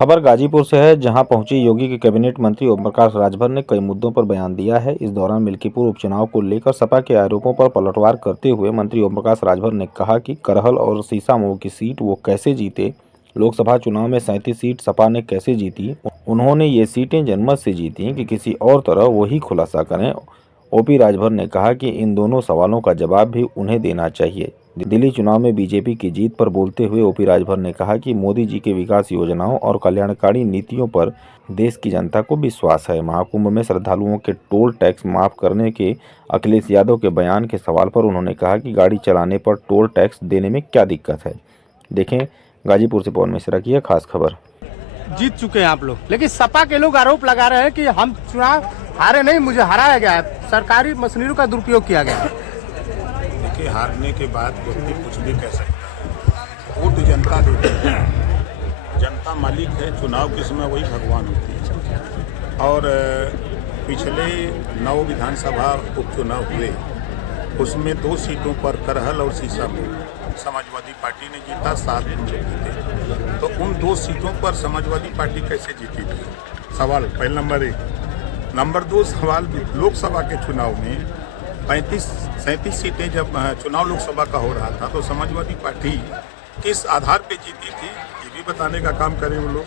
खबर गाजीपुर से है, जहां पहुंची योगी के कैबिनेट मंत्री ओम प्रकाश राजभर ने कई मुद्दों पर बयान दिया है। इस दौरान मिल्कीपुर उपचुनाव को लेकर सपा के आरोपों पर पलटवार करते हुए मंत्री ओम प्रकाश राजभर ने कहा कि करहल और सीसामऊ की सीट वो कैसे जीते, लोकसभा चुनाव में 37 सीट सपा ने कैसे जीती, उन्होंने ये सीटें जनमत से जीती कि किसी और तरह, वही खुलासा करें। ओपी राजभर ने कहा कि इन दोनों सवालों का जवाब भी उन्हें देना चाहिए। दिल्ली चुनाव में बीजेपी की जीत पर बोलते हुए ओपी राजभर ने कहा कि मोदी जी के विकास योजनाओं और कल्याणकारी नीतियों पर देश की जनता को विश्वास है। महाकुंभ में श्रद्धालुओं के टोल टैक्स माफ करने के अखिलेश यादव के बयान के सवाल पर उन्होंने कहा कि गाड़ी चलाने पर टोल टैक्स देने में क्या दिक्कत है। देखें गाजीपुर से पवन मिश्रा की खास खबर। जीत चुके हैं आप लोग, लेकिन सपा के लोग आरोप लगा रहे हैं कि हम चुनाव हारे नहीं, मुझे हराया गया है, सरकारी मशीनरी का दुरुपयोग किया गया है। देखिए, हारने के बाद व्यक्ति कुछ भी कह सकता है। वोट जनता देती है, जनता मालिक है। चुनाव के समय वही भगवान होती है। और पिछले 9 विधानसभा उपचुनाव हुए, उसमें 2 सीटों पर करहल और सीसामऊ समाजवादी पार्टी ने जीता, 7 लोग जीते। तो उन 2 सीटों पर समाजवादी पार्टी कैसे जीती थी? सवाल पहले नंबर 1। नंबर 2 सवाल, लोकसभा के चुनाव में 37 सीटें जब चुनाव लोकसभा का हो रहा था, तो समाजवादी पार्टी किस आधार पे जीती थी, ये भी बताने का काम करें वो लोग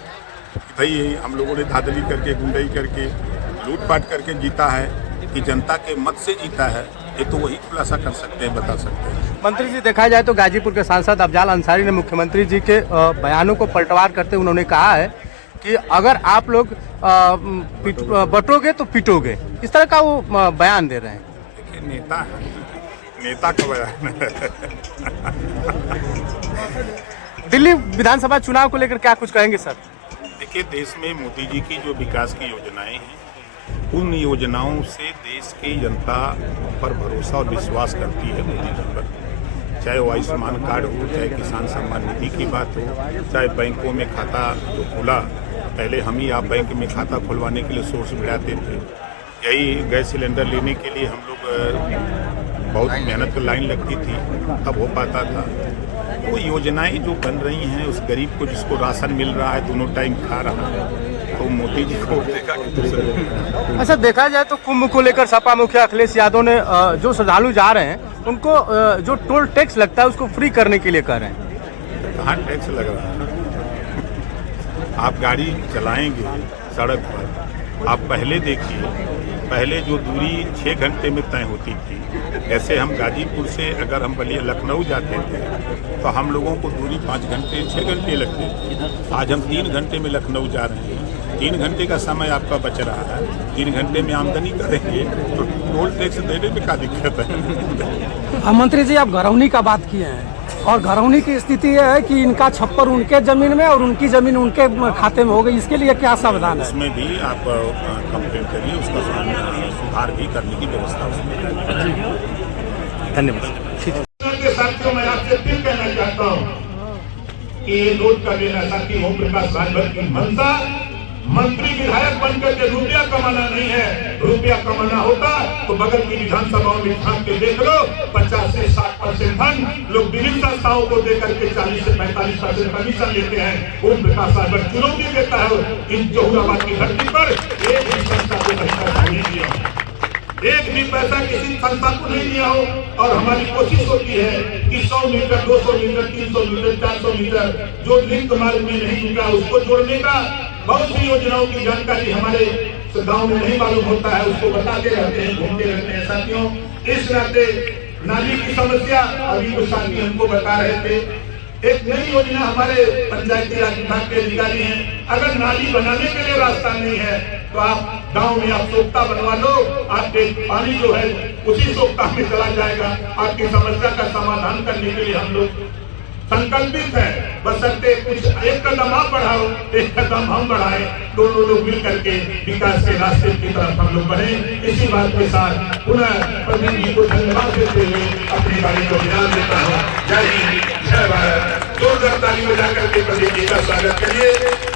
कि भाई हम लोगों ने धांधली करके, गुंडई करके, लूटपाट करके जीता है कि जनता के मत से जीता है। ये तो वही खुलासा कर सकते हैं, बता सकते हैं। मंत्री जी, देखा जाए तो गाजीपुर के सांसद अफजाल अंसारी ने मुख्यमंत्री जी के बयानों को पलटवार करते उन्होंने कहा है कि अगर आप लोग बटोगे तो पिटोगे, इस तरह का वो बयान दे रहे हैं। देखिए, नेता है, नेता का बयान दिल्ली विधानसभा चुनाव को लेकर क्या कुछ कहेंगे सर? देखिए, देश में मोदी जी की जो विकास की योजनाएं हैं, उन योजनाओं से देश की जनता पर भरोसा और विश्वास करती है मोदी जी पर। चाहे वो आयुष्मान कार्ड हो, चाहे किसान सम्मान निधि की बात हो, चाहे बैंकों में खाता जो खुला, पहले हम ही आप बैंक में खाता खुलवाने के लिए सोर्स बढ़ाते थे। यही गैस सिलेंडर लेने के लिए हम लोग बहुत मेहनत की लाइन लगती थी, तब हो पाता था। वो योजनाएं जो बन रही हैं, उस गरीब को जिसको राशन मिल रहा है, दोनों टाइम खा रहा है, तो मोदी जी को देखा कि दूसरे। अच्छा, देखा जाए तो कुंभ को लेकर सपा मुखिया अखिलेश यादव ने जो श्रद्धालु जा रहे हैं उनको जो टोल टैक्स लगता है उसको फ्री करने के लिए कह रहे हैं। कहाँ टैक्स लग रहा है? आप गाड़ी चलाएंगे सड़क पर, आप पहले देखिए, पहले जो दूरी 6 घंटे में तय होती थी, ऐसे हम गाजीपुर से अगर हम बलिया लखनऊ जाते थे तो हम लोगों को दूरी 5 घंटे 6 घंटे लगते थे। आज हम 3 घंटे में लखनऊ जा रहे हैं। 3 घंटे का समय आपका बच रहा है, 3 घंटे में आमदनी करेंगे तो टोल टैक्स देने में क्या दिक्कत है? मंत्री जी, आप घरौनी का बात किए हैं और घरौनी की स्थिति यह है कि इनका छप्पर उनके जमीन में और उनकी जमीन उनके खाते में हो गई, इसके लिए क्या समाधान है? उसमें भी आप कंप्लेंट करिए, उसका सुधार भी करने की व्यवस्था उसमें है। धन्यवाद। साथियों, मैं आपसे फिर कहना चाहता हूँ कि ये नोट का लेना साथी ओम प्रकाश राजभर की मंशा मंत्री विधायक बनकर के रुपया कमाना नहीं है। रुपया कमाना होता तो बगल की विधानसभाओं में झांक के देख लो, 50 से 60% धन लोग विभिन्न संस्थाओं को देकर के 40 से 45% कमीशन लेते हैं। ओम प्रकाश राजभर चुनौती देता है इन जहुराबाद की धरती पर एक भी संस्था को नहीं दिया, एक भी पैसा किसी संस्था को नहीं दिया हो। और हमारी कोशिश होती है कि 100 मीटर, 200 मीटर, 300 मीटर, 400 मीटर जो लिंक मार्ग में नहीं जुटा उसको जोड़ने का। बहुत सी योजनाओं की जानकारी हमारे गांव में नहीं मालूम होता है, उसको बताते रहते हैं, घूमते रहते हैं। साथियों, इस नाते नाली की समस्या अभी कुछ साथी हमको बता रहे थे, एक नई योजना हमारे पंचायती राज विभाग के अधिकारी हैं, अगर नाली बनाने के लिए रास्ता नहीं है तो आप गांव में आप सोखता बनवा लो, आपके पानी जो है उसी सोखता में चला जाएगा। आपकी समस्या का समाधान करने के लिए हम लोग संकल्पित है। बशर्ते कुछ एक कदम आप बढ़ाओ, एक कदम हम बढ़ाए, दोनों लोग मिल करके विकास के रास्ते की तरफ हम लोग बढ़े। इसी बात के साथ पुनः प्रदीप जी को धन्यवाद देते हुए अपनी गाड़ी को विराम देता हूँ। जय हिंद, जय भारत। जोरदार ताली बजा करके प्रदीप जी का स्वागत करिए।